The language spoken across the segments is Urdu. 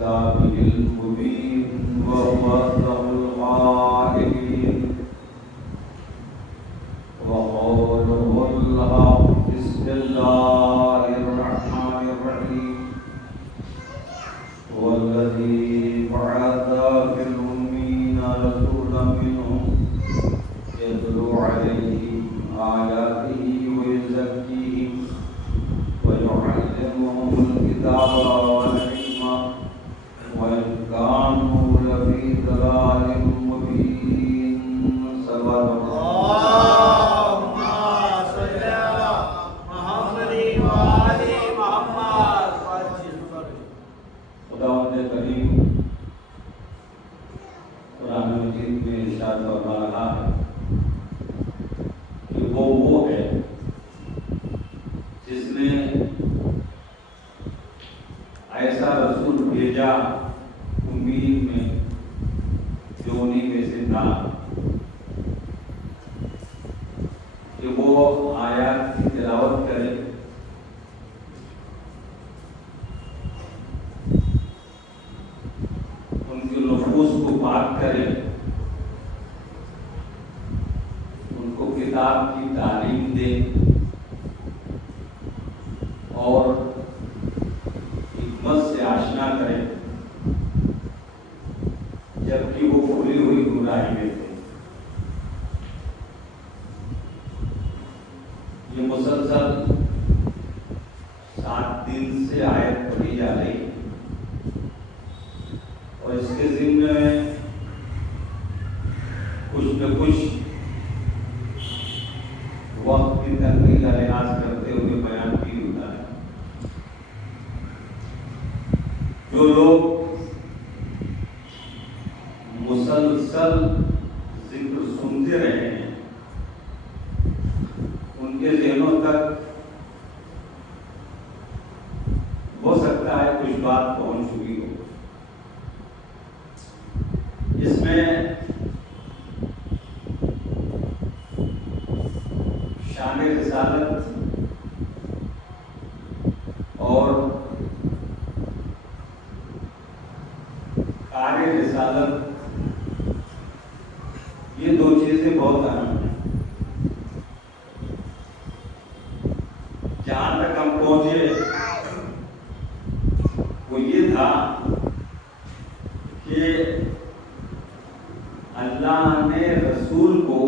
كتابه المبين وهو أصدق القائلين وقوله الحق بسم الله الرحمن الرحيم هو الذي بعث في الأمين رسولا منهم يتلو عليهم آياته ويزكيهم ويعلمهم الكتاب والحكمة وإن كانوا لفي ضلال مبين. صلى اللهم صل على محمد وآل محمد. خداوند کریم قرآن مجید میں ارشاد فرما رہا ہے کہ وہ ہے جس نے ایسا رسول بھیجا امید میں جو انہیں میں سے تھا کہ وہ آیات کی تلاوت کرے، ان کی نفوس کو پاک کرے، ان کو کتاب کی تعلیم دے اور حکمت سے آشنا کرے، جبکہ وہ کھلی ہوئی گمراہی میں تھے۔ یہ مسلسل 7 دن سے آیت پڑھی جا رہی اور اس کے ذمے میں کچھ نہ کچھ وقت کی تنقید کا لحاظ کرتے ہوئے بیان بھی ہوتا ہے۔ جو لوگ مسلسل ذکر سنتے رہے ہیں ان کے ذہنوں تک ہو سکتا ہے کچھ بات پہنچ چکی ہو۔ اس میں شان رسالت اور کار رسالت یہ 2 چیزیں بہت اہم ہیں۔ جہاں تک ہم پہنچے وہ یہ تھا کہ اللہ نے رسول کو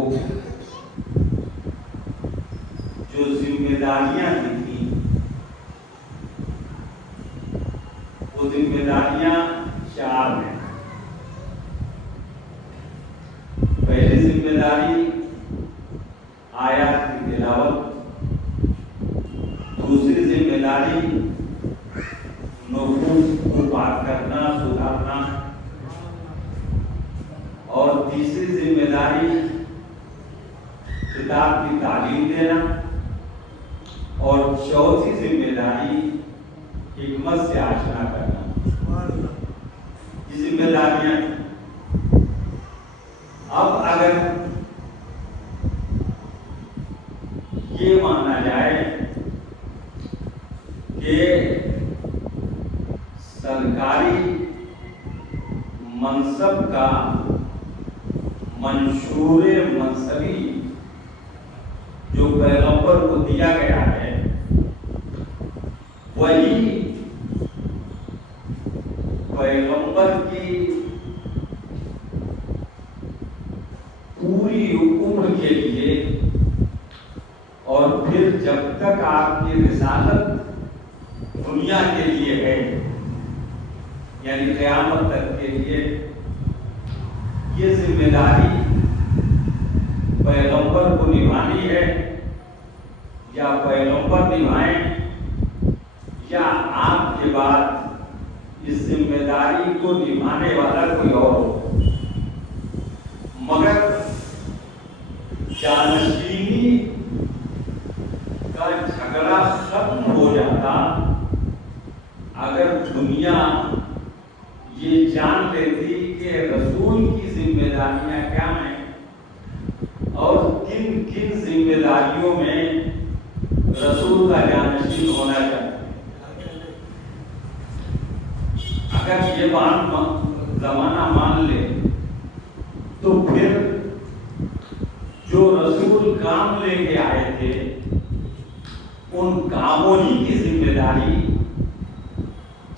جو ذمہ داریاں دی تھیں وہ ذمہ داریاں 4 ہیں۔ پہلی ذمہ داری آیات کی تلاوت، دوسری ذمہ داری نفوس کو پاک کرنا، سدھارنا، اور تیسری ذمہ داری کتاب کی تعلیم دینا، اور چوتھی ذمہ داری حکمت سے آشنا کرنا۔ یہ ذمہ داریاں اب اگر یہ مانا جائے کہ سرکاری منصب کا منشور منصبی جو پیغمبر کو دیا گیا ہے وہی پیغمبر کی پوری عمر کے لیے اور پھر جب تک آپ کی رسالت دنیا کے لیے ہے، یعنی قیامت تک کے لیے، یہ ذمہ داری پیغمبر کو نبھانی ہے، یا پیغمبر نبھائیں یا آپ کے بعد اس ذمہ داری کو نبھانے والا کوئی اور ہو۔ مگر جانشینی کا جھگڑا ختم ہو جاتا اگر دنیا یہ جان لیتی کہ رسول کی ذمہ داریاں کیا ہیں اور کن کن ذمہ داریوں میں رسول کا جانشین ہونا چاہیے۔ اگر یہ زمانہ مان لے تو پھر جو رسول کام لے کے آئے تھے ان کاموں ہی کی ذمہ داری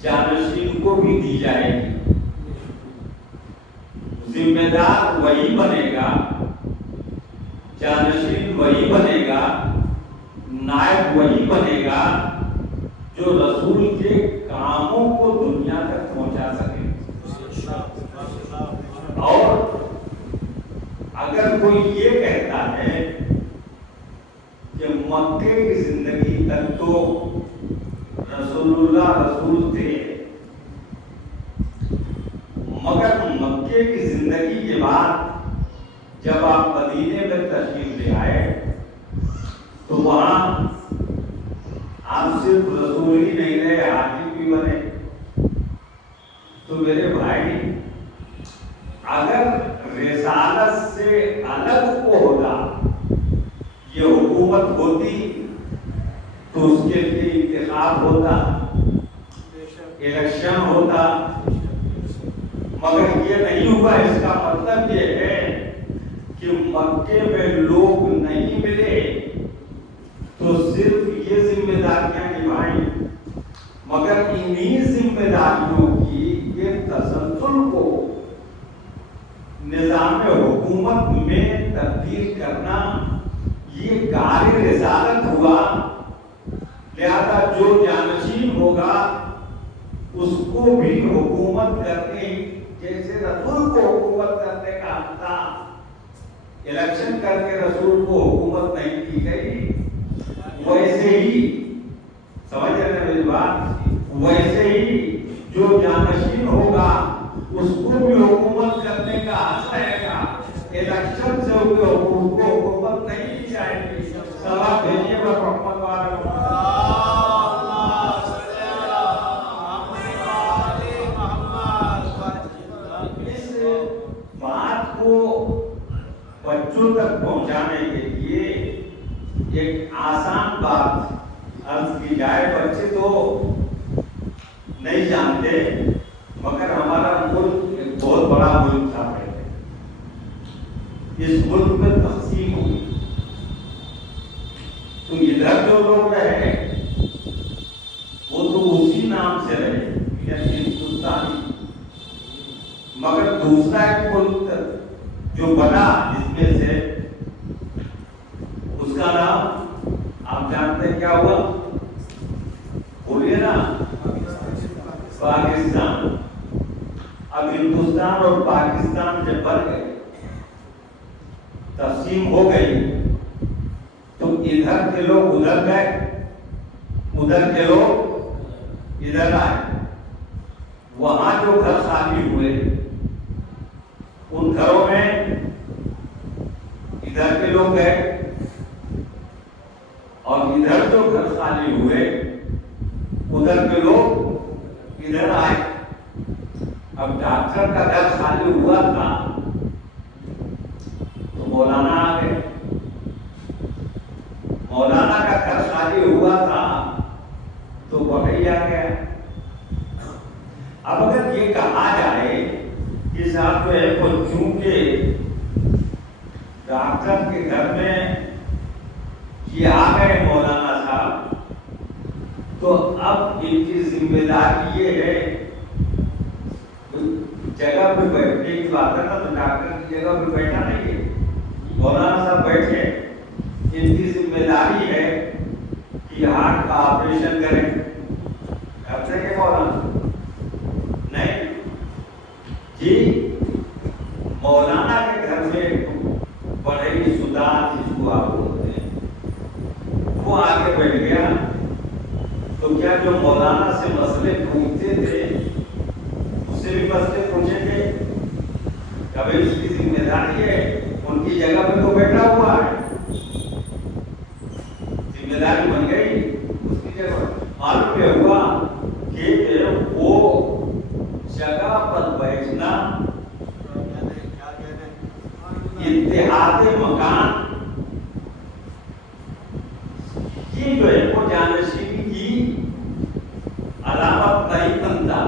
جانشین کو بھی دی جائے گی. ذمہ دار وہی بنے گا, جانشین وہی بنے گا, نائب وہی بنے گا جو رسول کے کاموں کو دنیا تک پہنچا سکے. اور اگر کوئی یہ کہتا ہے کہ مکے کی زندگی تک تو رسول اللہ رسول تھے, مگر مکے کی زندگی کے بعد جب آپ مدینے میں تشریف لے آئے تو وہاں آپ صرف رسول ہی نہیں رہے, حاجی بھی بنے. تو میرے بھائی, اگر رسالت سے الگ کو ہوتا, یہ حکومت ہوتی تو اس کے لیے انتخاب ہوتا, الیکشن ہوتا, مگر یہ نہیں ہوا. اس کا مطلب یہ ہے کہ مکے میں لوگ نہیں ملے تو صرف یہ ذمہ داریاں نبھائیں, مگر انہی ذمہ داریوں کی یہ تسلسل کو نظام حکومت میں تبدیل کرنا یہ کار رسالت ہوا. لہذا جو جانشین ہوگا اس کو بھی حکومت کرنے, جیسے رسول کو حکومت کرنے کا حق تھا, الیکشن کر کے رسول کو حکومت نہیں کی گئی, ویسے ہی سمجھ رہے ہیں میری بات, ویسے ہی جو جانشین ہوگا اس کو بھی حکومت کرنے کا حق رہے گا. الیکشن سے اس کو حکومت نہیں دی جائے گی. سلام بھیجیے گا محمد والے. اس بات کو بچوں تک پہنچانے کے لیے ایک آسان بات عرض کی جائے. بچے تو نہیں جانتے, مگر ہمارا ملک ایک بہت بڑا ملک تھا پہلے. اس ملک میں تقسیم ہوئی تو ادھر جو لوگ رہے وہ تو اسی نام سے رہے, یعنی ہندوستانی, مگر دوسرا ایک ملک جو بنا جس میں سے اس کا نام آپ جانتے ہیں کیا ہوا, بولیے نا, پاکستان. اب ہندوستان اور پاکستان جب بن گئے, تقسیم ہو گئی, تو ادھر کے لوگ ادھر گئے, ادھر کے لوگ ادھر آئے. وہاں جو گھر خالی ہوئے ان گھروں میں ادھر کے لوگ گئے, اور ادھر جو گھر خالی ہوئے ادھر کے لوگ ادھر آئے. اب ڈاکٹر کا گھر خالی ہوا تھا تو مولانا آ گئے, مولانا کا گھر خالی ہوا تھا تو بڑھئی آ گیا. اب اگر یہ کہا جائے کہ صاحب جو ہے وہ چونکہ ڈاکٹر کے گھر میں یہ آ گئے مولانا صاحب, تو اب ان کی ذمہ داری یہ ہے جگہ پہ بیٹھنے کی بات ہے نا, تو ڈاکٹر کی جگہ پہ بیٹھا نہیں ہے, مولانا صاحب بیٹھے, ان کی ذمہ داری ہے کہ ہارٹ کا آپریشن کریں. کرتے کہ مولانا نہیں جی, مولانا کے گھر میں بڑھئی سدان جس کو آپ بولتے ہیں وہ آگے بیٹھ گیا, تو کیا جو مولانا سے مسئلے پوچھتے تھے اس سے بھی مسئلے پوچھیں گے؟ کبھی اس کی ذمہ داری ہے, ان کی جگہ پہ تو بیٹھا ہوا ہے, ذمہ داری بن گئی اس کی جگہ. معلوم یہ ہوا کہ وہ جگہ پر بیٹھنا اتحاد مکان یہ جو ہے وہ جانشین کی علامت نہیں بنتا.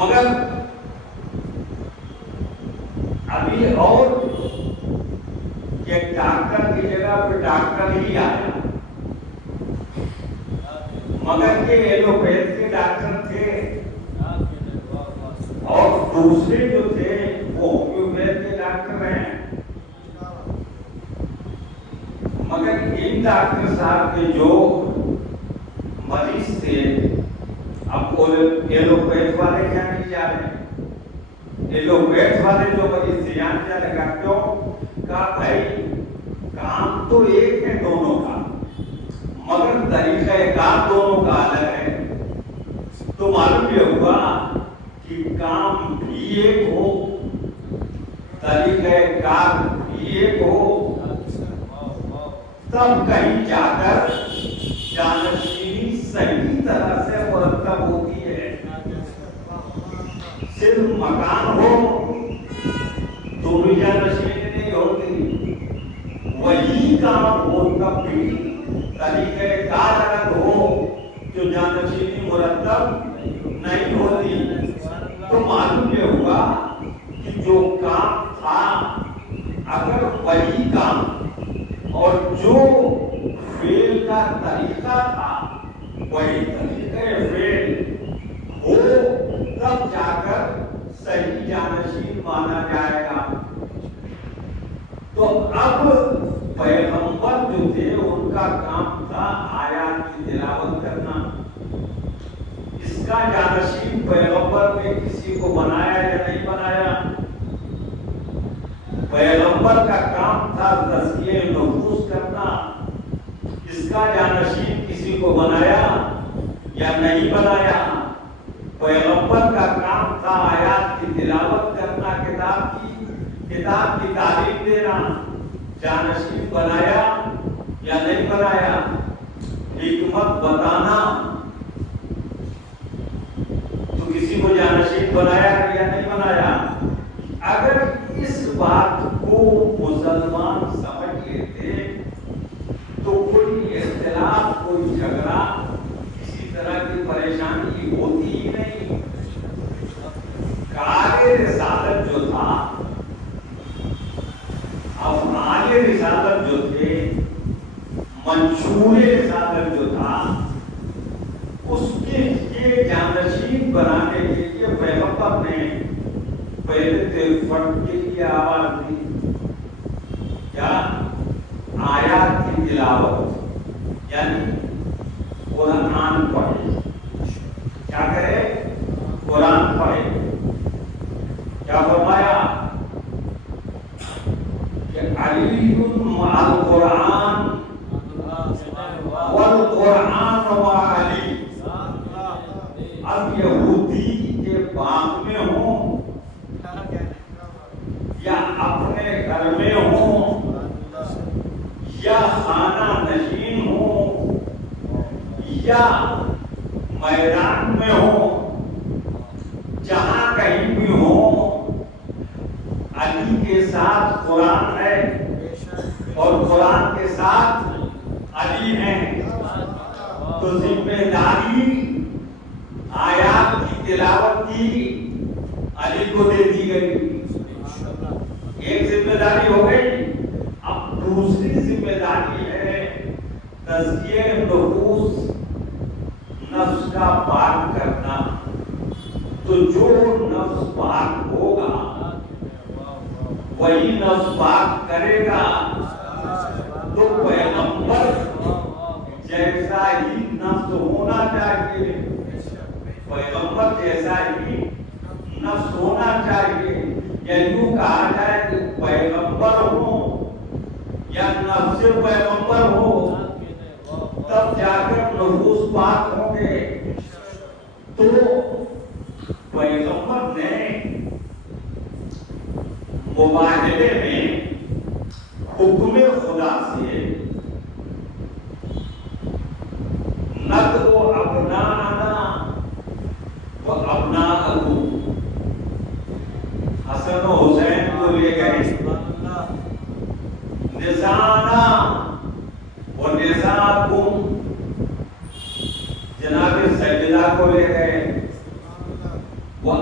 مگر ابھی اور کہ ڈاکٹر کی جگہ پہ ڈاکٹر ہی آیا، مگر یہ ایلوپیتھ کے ڈاکٹر تھے اور دوسرے جو تھے وہ ہومیوپیتھ کے ڈاکٹر ہیں، مگر ان ڈاکٹر صاحب کے جو مریض تھے، اب ایلوپیتھ والے کیا نہیں جا رہے، ایلوپیتھ والے جو مریض تھے یہاں کیا لگا، کیوں؟ کہا بھائی کام تو ایک ہے دونوں کا، مگر طریقہ کار دونوں کا الگ ہے، تو معلوم یہ ہوا کہ کام بھی ایک ہو، طریقہ کار بھی ایک ہو، تب کہیں جا کر جانشینی صحیح طرح سے مرتب ہوتی ہے۔ صرف مکان ہو تو بھی جانشینی نہیں ہوتی، وہی کام ہو تب بھی طریقہ کار الگ ہو جو جانشینی مرتب نہیں ہوتی۔ تو معلوم یہ ہوا کہ جو کام تھا اگر وہی کام اور جو فعل کا طریقہ تھا وہی طریقہ فعل ہو تب جا کر صحیح جانشین مانا جائے گا۔ تو اب پیغمبر جو تھے ان کا کام تھا آیات کی تلاوت کرنا، اس کا جانشین پیغمبر نے کسی کو بنایا یا نہیں بنایا؟ پیغمبر کا کام تھا تزکیہ نفوس کرنا، اس کا جانشین کسی کو بنایا یا نہیں بنایا؟ پیغمبر کا کام تھا آیات کی تلاوت کرنا، کتاب کی تعلیم دینا، جانشین بنایا یا نہیں بنایا؟ حکمت بتانا، تو کسی کو جانشین بنایا یا نہیں بنایا؟ اگر اس بات کو مسلمان سمجھ لیتے تو کوئی اختلاف، کوئی جھگڑا، کسی طرح کی پریشانی ہوتی ہی نہیں۔ کار رسالت جو تھا، افعال رسالت جو تھے، منشور رسالت جو تھا، اس کے لیے جانشین بنانے کے لیے پیغمبر نے پہلے فٹ کے لیے آواز دی، کیا؟ آیات کی تلاوت، یعنی قرآن پڑھے۔ کیا کرے؟ قرآن پڑھے۔ کیا فرمایا کہ علی مع القرآن والقرآن مع علی۔ اب یہودی کے باغ میں ہوں یا اپنے گھر میں ہوں یا خانہ نشین ہوں یا میدان میں ہوں، جہاں کہیں بھی ہوں، علی کے ساتھ قرآن ہے اور قرآن کے ساتھ علی ہیں، تو ذمہ داری آیات کی تلاوت کی علی کو دے دی گئی۔ ایک ذمہ داری ہو گئی، اب دوسری ذمہ داری ہے تزکیہ نفوس، نفس کا پاک کرنا۔ تو جو نفس پاک ہوگا وہی نفس پاک کرے گا، تو پیغمبر جیسا ہی نفس ہونا چاہیے، پیغمبر جیسا ہی نفس ہونا چاہیے، یا یوں کہا جائے کہ پیغمبر ہو یا نفس پیغمبر ہو تب جا کر نفوس پاک ہوں گے۔ تو پیغمبر نے مباہلے میں حکم خدا سے نقل و ابناءنا و ابناءکم، حسن و حسین کو لے گئے، نسانا و نساکم، جناب سیدہ کو لے گئے، وہ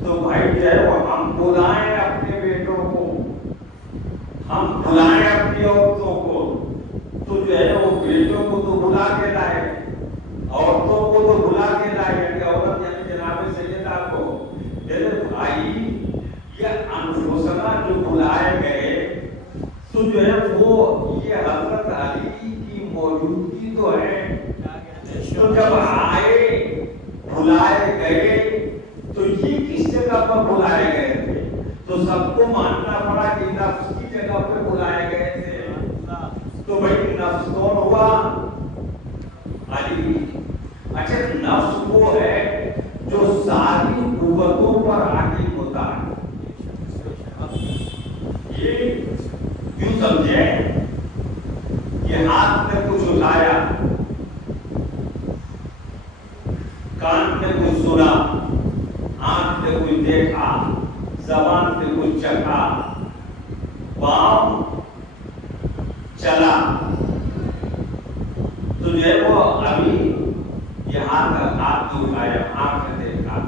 تو بھائی جو ہے وہ ہم بلائیں اپنے بیٹوں کو، ہم بلائیں اپنی عورتوں کو، تو جو ہے وہ بیٹوں کو تو بلا کے لائے، عورتوں کو تو بلا کے لائے، یعنی عورت یعنی جناب سیدہ کو، میرے بھائی یہ انفسنا جو بلائے گئے تو جو ہے وہ یہ حضرت علی کی موجودگی تو ہے، تو جب آئے بلائے گئے تو یہ کس جگہ پر بلائے گئے تھے؟ تو سب کو ماننا پڑا کہ نفس کی جگہ پہ بلائے گئے تھے، تو بھائی نفس کون ہوا؟ علی۔ اچھا نفس وہ ہے جو ساری قوتوں پر حاکم ہوتا ہے، یہ کیوں سمجھے کہ ہاتھ میں کچھ اٹھایا، کان میں کچھ سنا، آنکھ میں کچھ دیکھا، زبان میں کچھ چکھا، پاؤں چلا، تو جو ہے وہ ابھی یہ ہاتھ میں اٹھایا، آنکھ میں دیکھا،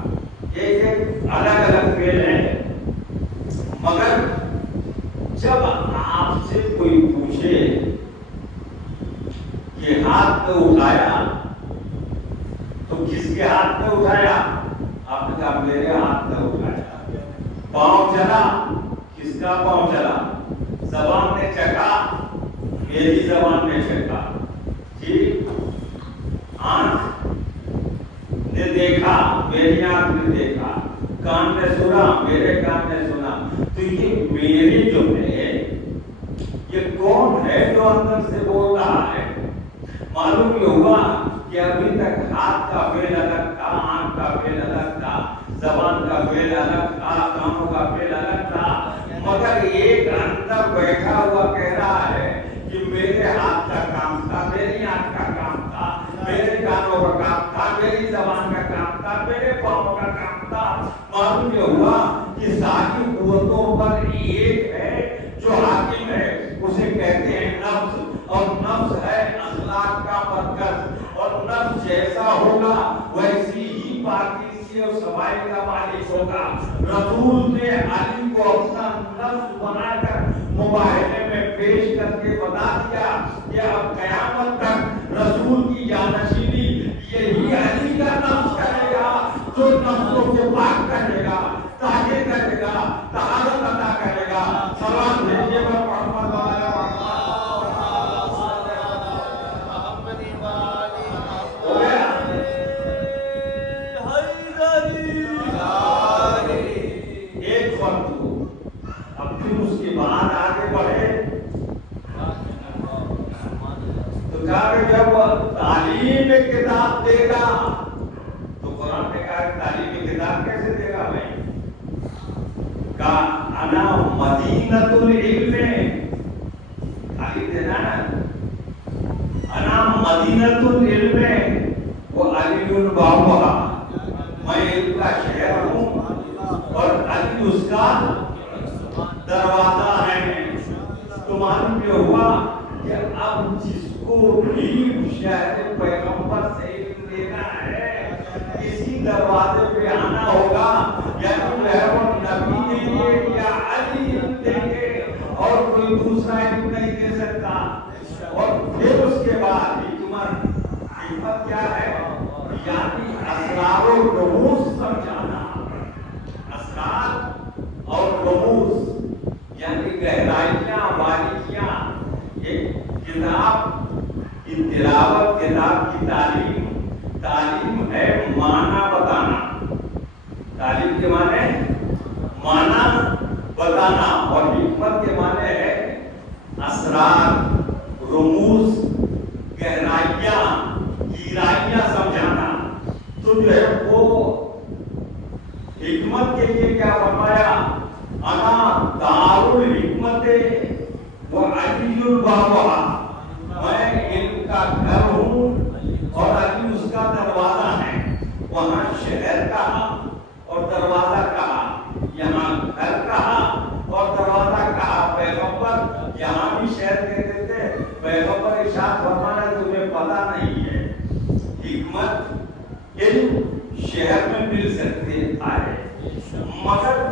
ایک ایک الگ الگ فعل ہے، مگر جب آپ سے کوئی پوچھے کہ ہاتھ میں اٹھایا تو کس کے ہاتھ میں اٹھایا؟ آپ نے کہا میرے ہاتھ میں اٹھایا۔ پاؤں چلا، کس کا پاؤں چلا؟ زبان نے چکھا، میری زبان نے چکھا، ٹھیک۔ آنکھ نے دیکھا، میری آنکھ نے دیکھا، کان نے سنا، میرے کان نے سنا، تو یہ میری جو ہے یہ کون ہے جو اندر سے بول رہا ہے؟ معلوم یہ ہوا کہ ابھی تک ہاتھ کا فعل الگ تھا، آنکھ کا فعل الگ تھا، زبان کا فعل الگ تھا، کانوں کا فعل الگ تھا، مگر ایک اندر بیٹھا ہوا کہہ رہا ہے کہ میرے ہاتھ کا کام تھا، میری آنکھ کا کام تھا، میرے کانوں کا کام تھا، میری زبان کا کام تھا، میرے پاؤں کا کام تھا۔ معلوم یہ ہوا کہ ساری قوتوں پر ایک ہے جو حاکم ہے، اسے کہتے ہیں نفس، اور نفس ہے اخلاق کا مرکز، اور نفس جیسا ہوگا ویسی ہی پاکیزگی اور صفائی کا مالک ہوگا۔ رسول نے علی کو اپنا نفس بنا کر مباہلے میں پیش کر کے بتا دیا کہ اب قیامت تک رسول کی جانشینی یہی علی کا نفس کرے گا، جو نفسوں کو پاک کرے گا، طاہر کرے گا، طہارت عطا کرے گا۔ سلام بھیجیے پر محمد والا جب تعلیم کتاب دے گا تو قرآن نے کہا تعلیم کتاب کیسے دے گا بھائی؟ کہا انا مدینۃ العلم، تعلیم دینا نا، انا مدینۃ العلم و علی بابها، میں علم کا شہر ہوں اور علی اس کا دروازہ ہے۔ تو معلوم یہ ہوا کہ اب جس کو بھی شہر پیغمبر سے علم لینا ہے اسی دروازے پہ آنا ہوگا، یا تو وہ نبی دیں گے یا علی علم دیں گے، اور کوئی دوسرا علم نہیں دے سکتا۔ اور پھر اس کے بعد حکمت کیا ہے؟ یعنی اسرار و رموز سمجھانا، اسرار اور رموز یعنی گہرائیاں، باریکیاں۔ ایک کتاب کی تلاوت، کتاب کی تعلیم ہے معنی بتانا، تعلیم کے معنی معنی بتانا، اور حکمت کے معنی ہے اسرار، رموز، گہرائیاں، گہرائیاں سمجھانا۔ تو جو ہے وہ حکمت کے لیے کیا فرمایا؟ انا دار الحکمت و علی بابها، میں علم کا گھر ہوں اور علی اس کا دروازہ ہے۔ وہاں شہر کہا اور دروازہ کہا، یہاں گھر کہا اور دروازہ کہا۔ پیغمبر یہاں بھی شہر کہتے تھے، پیغمبر ارشاد فرمایا تمہیں پتہ نہیں ہے حکمت علم شہر میں مل سکتے ہے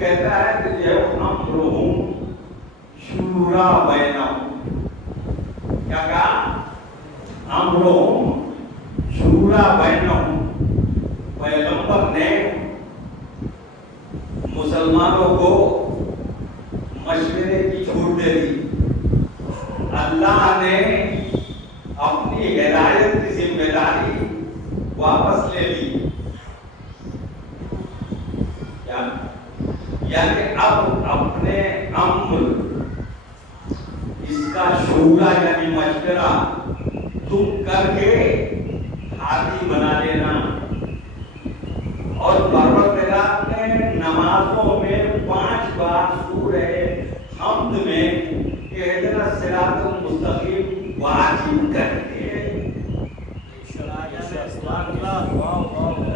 کہتا ہے کہ یہ امرہم شورا بینہم، کیا کہا؟ امرہم شورا بینہم، پیغمبر نے مسلمانوں کو مشورے کی چھوٹ دے دی، اللہ نے اپنی ہدایت کی ذمہ داری واپس لے لی، یعنی اب اپنے امر اس کا شورا یعنی مشورہ تم کر کے ہاتھی بنا لینا، اور پروردگار نے نمازوں میں 5 بار سورہ حمد میں اہدنا الصراط المستقیم واجب کر کے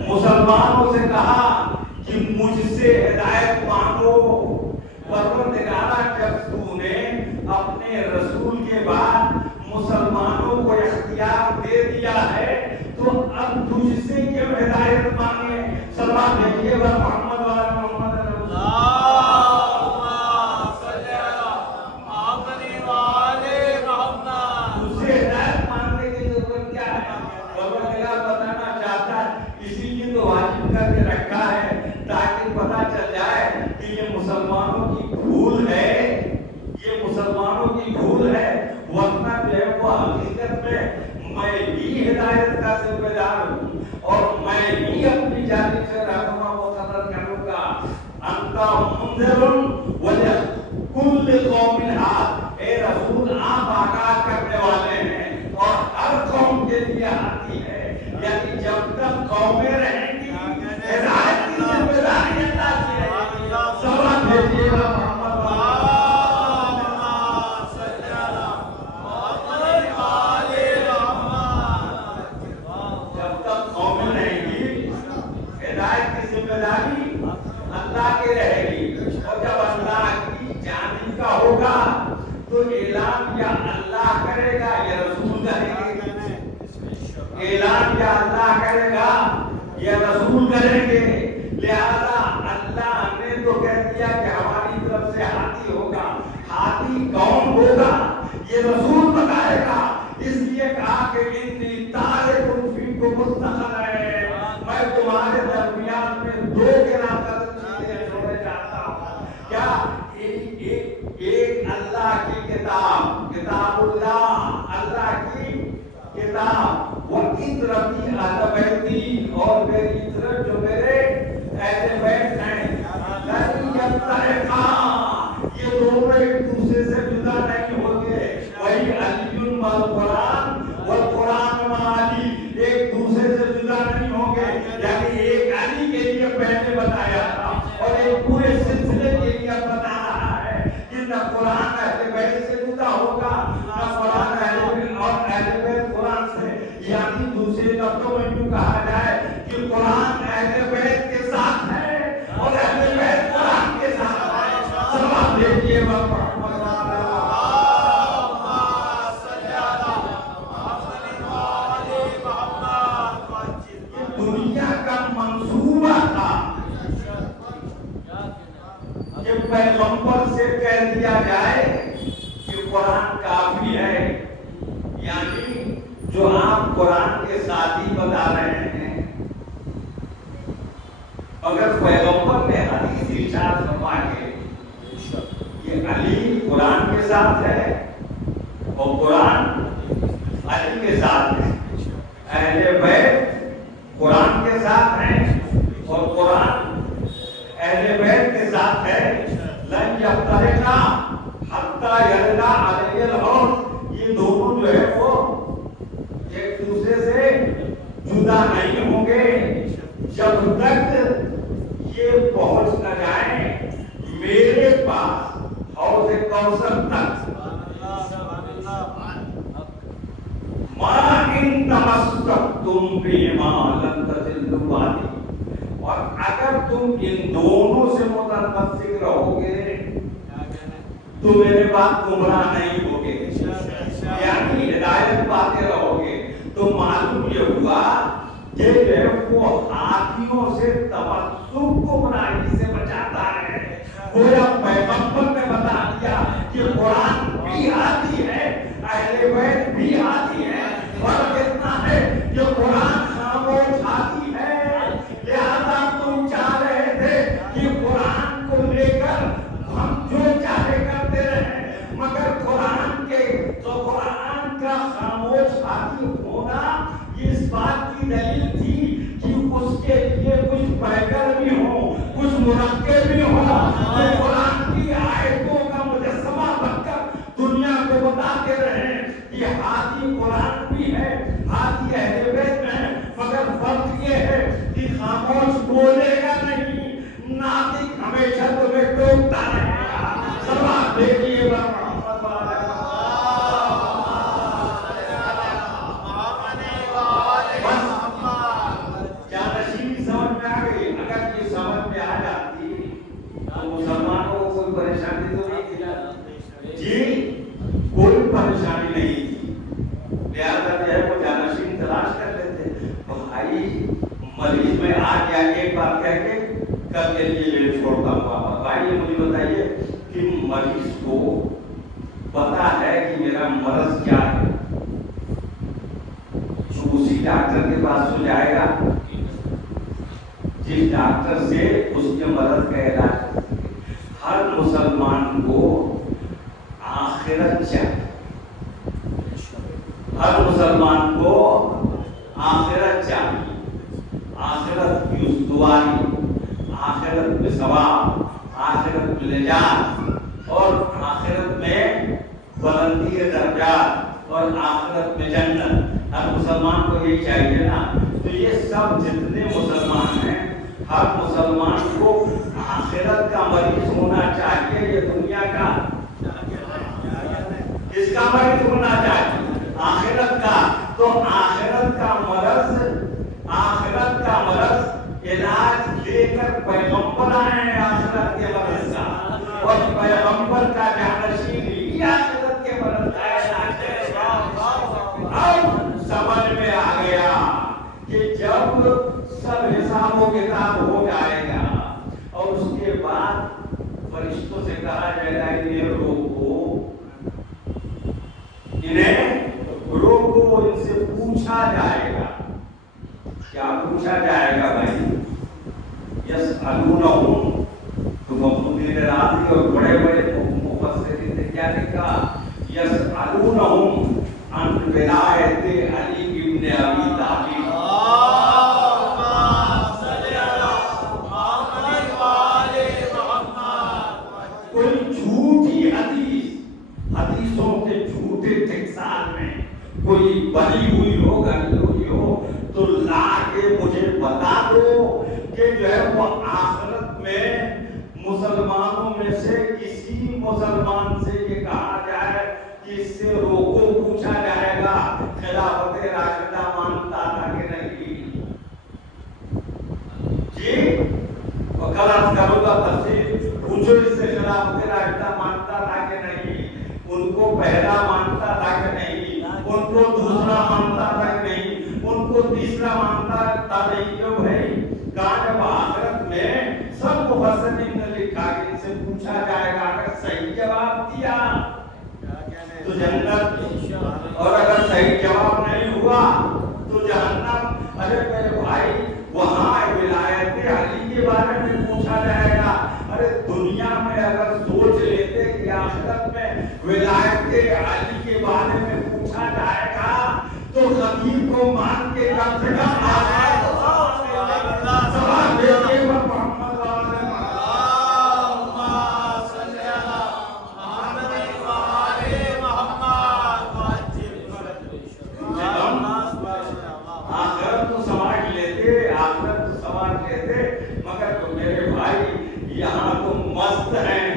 مسلمانوں سے کہا کہ مجھ سے ہدایت مانگو۔ پروردگارہ جب تو نے اپنے رسول کے بعد مسلمانوں کو اختیار دے دیا ہے تو اب تجھ سے کیوں ہدایت مانگے؟ سلام بھیجیے گا محمد والا محمد مسلمانوں کی بھول ہے، ورنہ جو ہے وہ حقیقت میں بھی ہدایت کا ذمہ دار ہوں اور میں بھی اپنی جانب سے رہنما مقرر کروں گا۔ انت منذر ولکل قوم ہاد، اے رسول آپ آگاہ کرنے والے ہیں اور ہر قوم کے لیے آتی ہے، یعنی جب تک قومیں رہیں گی ہدایت کی ذمہ داری اللہ کی ہے۔ سلام بھیجیے گا محمد اللہ کے رہے گی، اور جب اللہ کی جانب کا ہوگا تو اعلان یا اللہ کرے گا یا رسول کریں گے، اعلان یا اللہ کرے گا یا رسول کریں گے۔ لہذا اللہ نے تو کہہ دیا کہ ہماری طرف سے ہاتھی ہوگا، ہاتھی کون ہوگا یہ رسول بتائے گا، اس لیے کہا کہ انی تارک فیکم مستقر ہے، میں تمہارے درمیان میں 2 گراتا چھوڑے جاتا ہوں۔ کیا ایک اللہ کی کتاب، کتاب اللہ کی کتاب، وہ اطرتی اہل بیتی، اور میری اطرت جو میرے اہل بیت ہیں، لن یفترقا، یہ دونوں ایک دوسرے سے جدا نہیں ہوں گے، وہی علی والقرآن والقرآن مع علی ایک دوسرے سے جدا نہیں ہوں گے، یعنی ایک علی کے لیے پہلے بتایا تھا اور ایک پورے سلسلے کے لیے بتا رہا ہے کہ نہ قرآن اہل بیت سے جدا ہوگا نہ قرآن اہل بیت اور اہل بیت قرآن سے، یعنی دوسرے لفظوں میں یوں کہا جائے کہ قرآن اہل بیت کے ساتھ ہے اور اہل بیت قرآن کے ساتھ ہے۔ سلام بھیجیے گا محمد پیغمبر سے کہہ دیا جائے کہ قرآن کافی ہے، یعنی جو آپ قرآن کے ساتھ ہی بتا رہے ہیں، اگر پیغمبر نے حدیث ارشاد فرما کے یہ علی قرآن کے ساتھ ہے اور قرآن علی کے ساتھ ہے، اہل بیت قرآن کے ساتھ ہیں اور قرآن اہل بیت کے ساتھ ہے، لن یفترقا حتی یردا علی الحوض، یہ دونوں جو ہے وہ ایک دوسرے سے جدا نہیں ہوں گے جب تک یہ پہنچ نہ جائیں میرے پاس حوض کوثر تک۔ ما ان تمسکتم بہما لن تضلوا بعدی، اور اگر تم ان دونوں سے متمسک رہو گے تو میرے بعد گمراہ نہیں ہوگے، یعنی ہدایت پاتے رہو گے۔ تو معلوم یہ ہوا کہ وہ ہاتھیوں سے تمسک گمراہی سے بچاتا ہے، گویا پیغمبر نے بتا دیا کہ قرآن بھی آتی ہے، اہل بیت بھی آتی ہے، فرق اتنا ہے کہ قرآن خاموش آتی ہے، لہذا تم چاہ رہے تھے کہ قرآن کو لے کر ہم جو چاہے کرتے رہیں، مگر قرآن کا خاموش آتی ہونا اس بات کی دلیل تھی کہ اس کے لیے کچھ پیکر بھی ہوں، کچھ مرکب بھی ہوں، کہ قرآن کی آیتوں کا مجسمہ بن کر دنیا کو بتاتے رہیں کہ ہاتھی قرآن بھی ہے، ہاتھی اہل بیت میں ہے، مگر فرق یہ ہے کہ خاموش بولے گا نہیں، ناطق ہمیشہ تمہیں ٹوکتا رہے گا۔ سوال دیکھیے پریشانی تو نہیں تھی جی، کوئی پریشانی نہیں تھی، لہذا جو ہے وہ جانشین تلاش کر لیتے۔ بھائی مریض میں آ گیا ایک بات کہہ کے کل کے لیے یہ چھوڑتا ہوں، بھائی مجھے بتائیے کہ مریض کو پتا ہے کہ میرا مرض کیا ہے، اسی ڈاکٹر کے پاس تو جائے گا جس ڈاکٹر سے اس کے مرض کا علاج۔ ہر مسلمان کو آخرت چاہیے، ہر مسلمان کو آخرت چاہیے، آخرت کی استواری، آخرت میں ثواب، آخرت میں نجات اور آخرت میں بلندی درجات اور آخرت میں جنت، ہر مسلمان کو یہ چاہیے نا۔ تو یہ سب جتنے مسلمان ہیں، ہر مسلمان کو آخرت کا مریض ہونا چاہیے، یہ دنیا کا کس کا مریض ہونا چاہیے؟ آخرت کا۔ تو آخرت کا مرض علاج لے کر پیغمبر آئے ہیں آخرت کے مرض کا، اور پیغمبر کا جانشین ہی آخرت کے مرض کا علاج ہے۔ اب سمجھ میں آ گیا کہ جب سب حساب و کتاب ہو جائے گا اور اس کے بعد فرشتوں سے کہا جائے گا انہیں روکو، ان سے پوچھا جائے گا۔ کیا پوچھا جائے گا بھائی؟ یسألونہم، تو مفسرین راضی اور بڑے بڑے مفسرین نے کیا لکھا؟ یسألونہم عن ولایت علی ابن ابی طالب۔ حدیثوں کے جھوٹے ٹکسال میں کوئی بنی ہوئی ہو، گنی ہوئی ہو، تو لا کے مجھے بتا دو کہ جو ہے وہ آخرت میں مسلمانوں میں سے کسی مسلمان سے یہ کہا جائے کہ اس سے روکو، پوچھا جائے گا خلافت راشدہ مانتا تھا کہ نہیں جی؟ کل عرض کروں گا تفصیل، پوچھو اس سے خلافت راشدہ مانتا تھا کہ نہیں، ان کو پہلا مانتا تھا کہ نہیں، ان کو دوسرا مانتا تھا کہ نہیں، ان کو تیسرا مانتا تھا نہیں، کیوں بھائی؟ کہا جب آخرت میں سب مفسرین نے لکھا کہ ان سے پوچھا جائے گا، اگر صحیح جواب دیا تو جنت، اور اگر صحیح جواب نہیں ہوا تو جہنم۔ ارے میرے بھائی، وہاں ولایت علی کے بارے میں پوچھا جائے گا، ارے دنیا میں اگر سوچ لیتے کہ آخرت میں ولایت علی کے بارے میں پوچھا جائے گا تو خطیب کو مان کے کم سے کم آ جائے۔ سوال دیکھیے محمد آخرت تو سمجھ لیتے، مگر تو میرے بھائی یہاں تو مست ہیں۔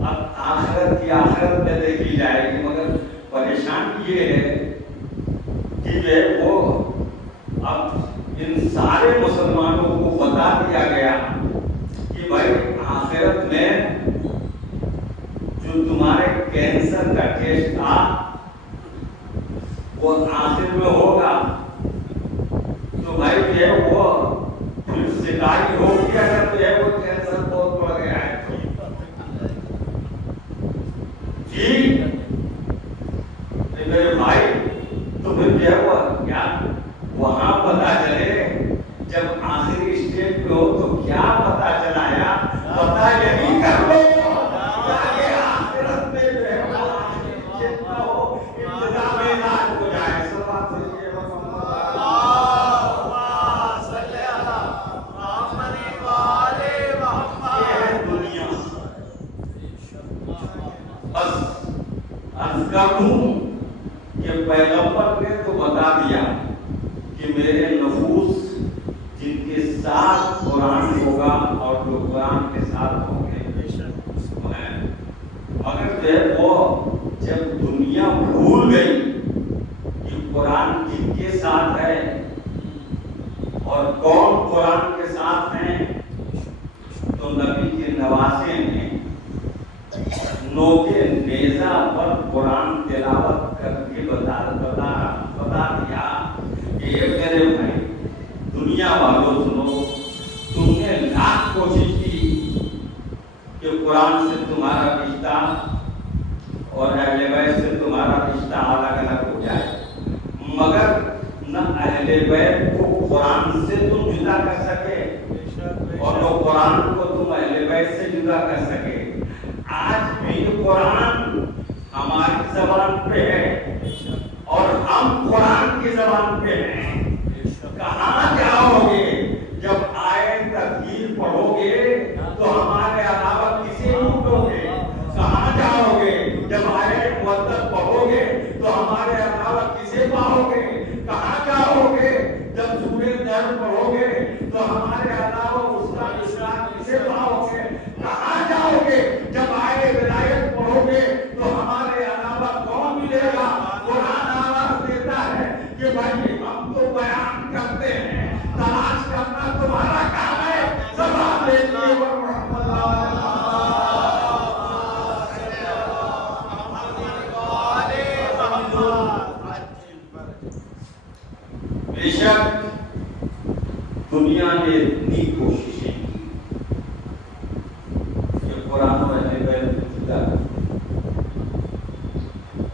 اب آخرت میں دیکھی جائے گی، مگر پریشانی یہ ہے کہ جو ہے وہ اب ان سارے مسلمانوں کو بتا دیا گیا کہ بھائی آخرت میں جو تمہارے کینسر کا ٹیسٹ تھا وہ آخر میں ہوگا، تو بھائی جو ہے وہ شکاری ہو گیا اگر جو ہے وہ کینسر کر دوں کہ پیغمبر نے تو بتا دیا کہ میرے نفوس جن کے ساتھ قرآن ہوگا اور جو قرآن کے ساتھ ہوں گے، مگر جو ہے وہ جب دنیا بھول گئی کہ قرآن کن کے ساتھ ہے اور کون قرآن کے ساتھ ہیں، تو نبی کے نواسے نے نوکے نیزہ پر قرآن تلاوت کر کے بتا دیا کہ اے میرے بھائی، دنیا والوں سنو، تم نے لاکھ کوشش کی کہ قرآن سے تمہارا رشتہ اور اہل بیت سے تمہارا رشتہ الگ الگ ہو جائے، مگر نہ اہل بیت کو قرآن سے تم جدا کر سکے اور نہ قرآن کو تم اہل بیت سے جدا کر سکے۔ آج بھی قرآن ہماری زبان پہ ہے اور ہم قرآن کی زبان پہ ہیں۔ کہاں جاؤ گے جب آئے تکبیر پڑھو گے تو ہمارے علاوہ کسے ڈھونڈو گے؟ کہاں جاؤ گے جب آئے مدد پڑھو گے تو ہمارے علاوہ کسے پاؤ گے؟ کہاں جاؤ گے جب سورہ درد پڑھو گے تو ہمارے علاوہ استاد اسلام کسے پاؤ گے؟ کہاں جاؤ گے جب آئے ولایت پڑھو گے تو ہمارے علاوہ کون ملے گا؟ قرآن آواز دیتا ہے کہ بھائی ہم تو بیان کرتے ہیں، تلاش کرنا تمہارا کام ہے۔ سب دیکھیے بے شک دنیا نے اتنی کوششیں کی کہ قرآن و اہل بیت کو جدا کر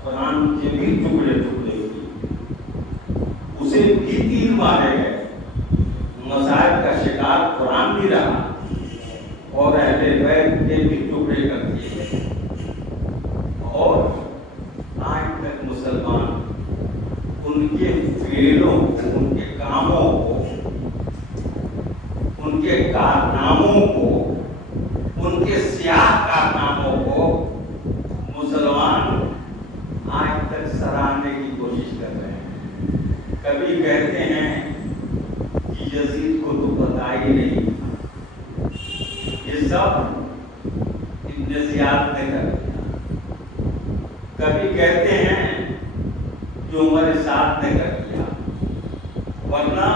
قرآن کے بھی ٹکڑے ٹکڑے کی، اسے بھی تیر مارے گئے، مصائب کا شکار قرآن بھی رہا اور اہل بیت کے بھی ٹکڑے کر دیے گئے، اور آج تک مسلمان ان کے فعلوں کو، ان کے کاموں کو، ان کے کارناموں کو، ان کے سیاہ کارناموں کو مسلمان آج تک سراہنے کی کوشش کر رہے ہیں۔ کبھی کہتے ہیں کہ یزید کو تو پتہ ہی نہیں، یہ سب ابن زیاد نے کر دیا۔ کبھی کہتے ہیں کہ عمر سعد نے کر دیا، ورنہ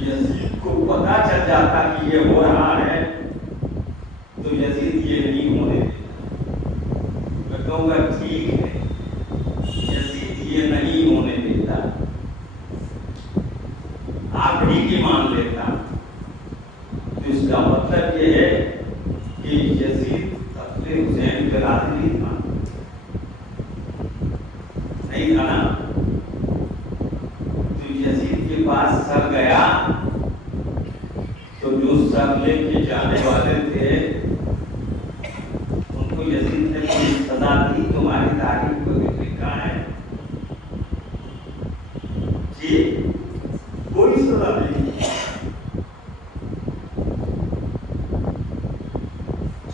یزید کو پتہ چل جاتا کہ یہ ہو رہا ہے تو یزید یہ نہیں ہونے دیتا۔ میں کہوں گا ٹھیک ہے، یزید یہ نہیں ہونے دیتا، آپ ہی کی مان لیتا، تو اس کا مطلب یہ ہے کہ یزید قتل حسین پہ راضی نہیں تھا، نہیں تھا نا؟ تو یزید کے پاس سر گیا تو جو سر لے کے جانے والے تھے ان کو یزید نے کوئی سزا دی؟ تمہاری تاریخ کو لکھا ہے جی، کوئی سزا نہیں۔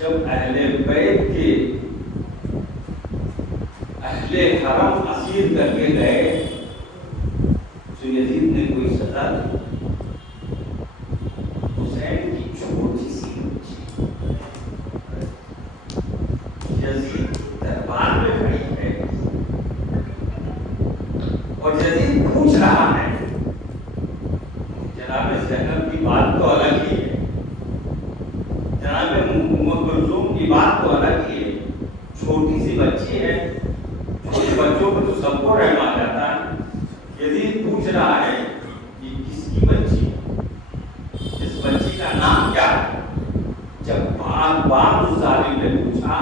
جب اہل بیت کے اہل حرم اسیر کر کے گئے تو یزید نے کوئی سزا دی؟ حسین کی چھوٹی سی بچی یزید دربار میں کھڑی ہے اور یزید پوچھ رہا ہے، جناب زینب کی بات تو الگ ہی ہے، جناب ام کلثوم کی بات تو الگ ہی ہے، چھوٹی سی بچی ہے، چھوٹے بچوں کو تو سب کو رحم آ جاتا ہے۔ یزید پوچھ رہا ہے کہ کس کی بچی ہے، اس بچی کا نام کیا ہے؟ جب بار بار اس ظالم نے پوچھا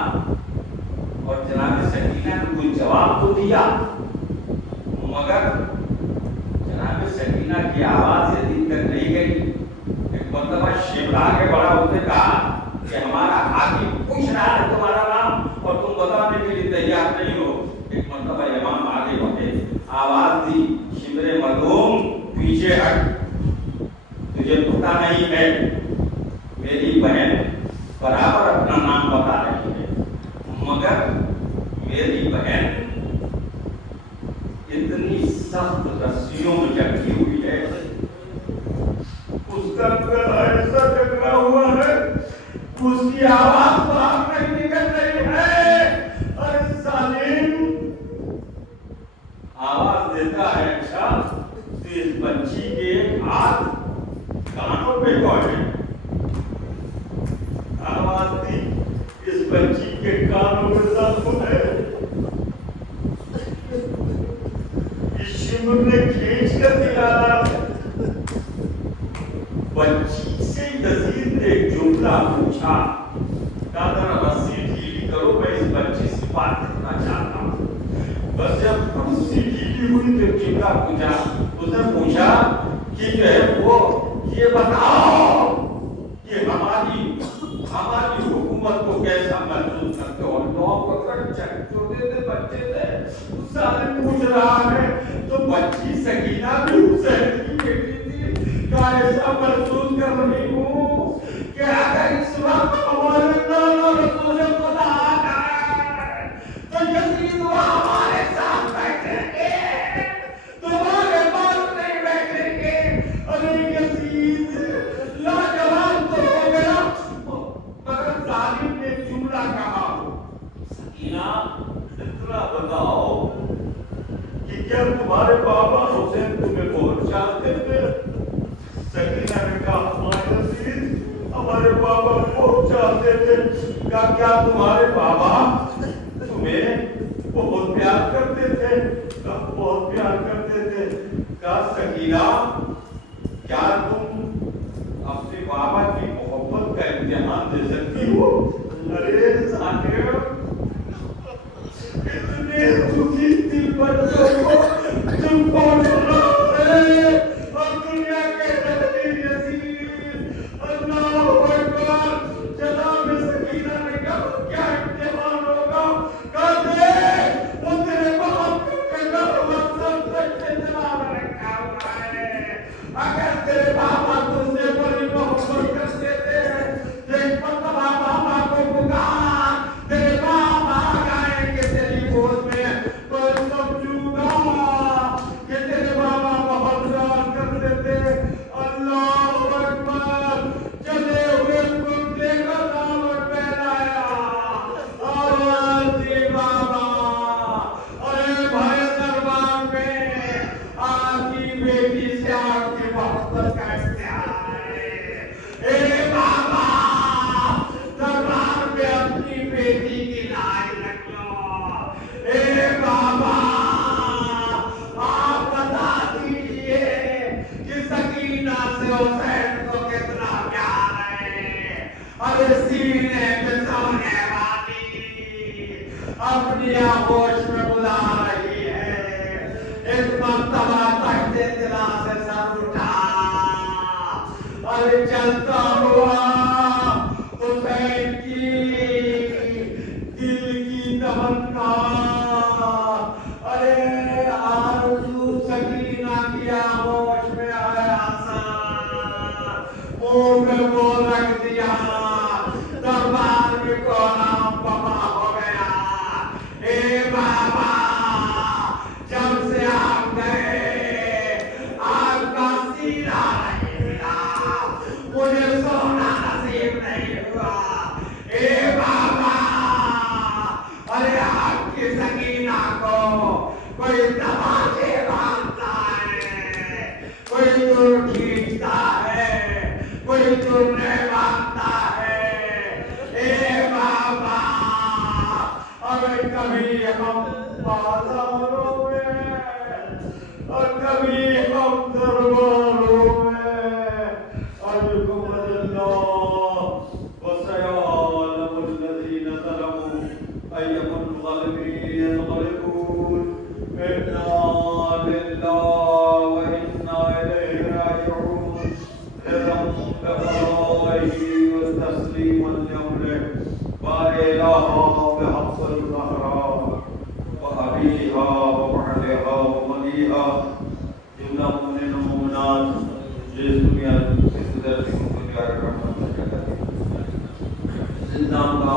اور جناب سکینہ نے کوئی جواب تو دیا، مگر جناب سکینہ کی آواز یزید تک نہیں گئی۔ ایک مرتبہ شیبلا کے بڑا ہوتے کہا کہ ہمارا حاکم پوچھ رہا ہے تمہارا نام اور تم بتانے کے لیے تیار نہیں ہو۔ ایک مرتبہ امام آگے بڑھے، آواز دی، شبر مظلوم پیچھے ہٹ، تجھے پتہ نہیں ہے میری بہن برابر اپنا نام بتا رہی ہے، مگر میری بہن اس کی آواز باہر نہیں نکل رہی ہے. ارے ظالم آواز دیتا ہے. اچھا تو اس بچی کے ہاتھ کانوں پہ پڑے. آواز دی اس بچی کے کانوں پہ زخم ہے. اس شمر نے کھینچ کر نکالا. بچی سے یزید نے ایک جملہ پوچھا. دادا رسی ڈھیلی کرو میں اس بچی سے بات کرنا چاہتا ہوں. بس جب رسی ڈھیلی ہوئی تو جملہ پوچھا. اس نے پوچھا کہ جو ہے وہ یہ بتاؤ کہ ہماری حکومت کو کیسا محسوس کرتے ہو. 9 چھوٹے سے بچے تھے. اس سال پوچھ رہا ہے تو بچی سکینہ بھی حسین کی بیٹی تھی. کیا ایسا محسوس کر رہی ہوں کہ اگر اس وقت ہمارے نانا رسول خدا آ جائے تو یزید وہ ہمارے ساتھ بیٹھیں گے, تمہارے پاس نہیں بیٹھیں گے. ارے یزید لاجواب تو ہو گیا. مگر ظالم نے جملہ کہا. سکینہ اتنا بتاؤ کہ کیا تمہارے بابا حسین تمہیں بہت چاہتے تھے؟ سکینہ نے کہا ہمارے یزید ہمارے بابا بہت چاہتے تھے. کیا تمہارے بابا تمہیں بہت پیار کرتے تھے؟ بہت پیار کرتے تھے. کہا سکینہ کیا تم اپنے بابا کی محبت کا امتحان دے سکتی ہو؟ ارے ظالم اتنے دکھی دل بچوں کو تم کون رہے اور دنیا کے نبی یزید. اللہ اکبر. جناب سکینہ نے کہا کیا امتحان ہوگا؟ کہتے وہ تیرے باپ کے گھر مقصد سے جناب رکھا ہوا ہے. اگر تیرے بابا تم سے بڑی محبت کرتے تھے ایک مرتبہ بابا کو پکار, تیرے بابا آ جائیں گے تیری گود میں تو سمجھوں گا کہ تیرے بابا بہت پیار کرتے تھے. اللہ اکبر. چلے ہوئے کتے کا دامن پھیلایا اور جی بابا. ارے بھائی دربار میں آپ کی بیٹی سے آپ کی محبت کا امتحان ہے. اے بابا دربار میں اپنی بیٹی کی لاج رکھ لو. اے بابا آپ بتا دیجئے کہ سکینہ سے حسین کو کتنا پیار ہے. ارے سینے پہ سونے والی اپنی آغوش میں بلا رہی ہے. ایک مرتبہ تختے طلا سے سر اٹھا ارے چلتا ہوا حسین کی دل کی تمنا. ارے آرزو سکینہ کی آغوش میں آیا سا منہ میں وہ رکھ دیا. دربار میں کونا بابا ہو گیا. اے بابا جب سے آپ گئے آپ کا سینہ نہیں ملا, مجھے سونا نصیب نہیں ہوا. اے بابا ارے آپ کی سکینہ کو کوئی تماچے باندھتا ہے, کوئی دور کھینچتا ہے, کوئی دور نہیں باندھتا ہے. اے بابا ارے کبھی ہم بازاروں میں اور کبھی ہم درباروں میں. اجکم اللہ وسيعلم الذين ظلموا أي منقلب ينقلبون. إنا لله وإنا إليه راجعون. رضا بقضائه وتسليما لأمره. وإلها بحق الزهراء وأبيها وبعلها ووليها جملہ مومنین و مومنات جس دنیا سے گزرتی ہوں دنیا کے رحمت کا زندہ کا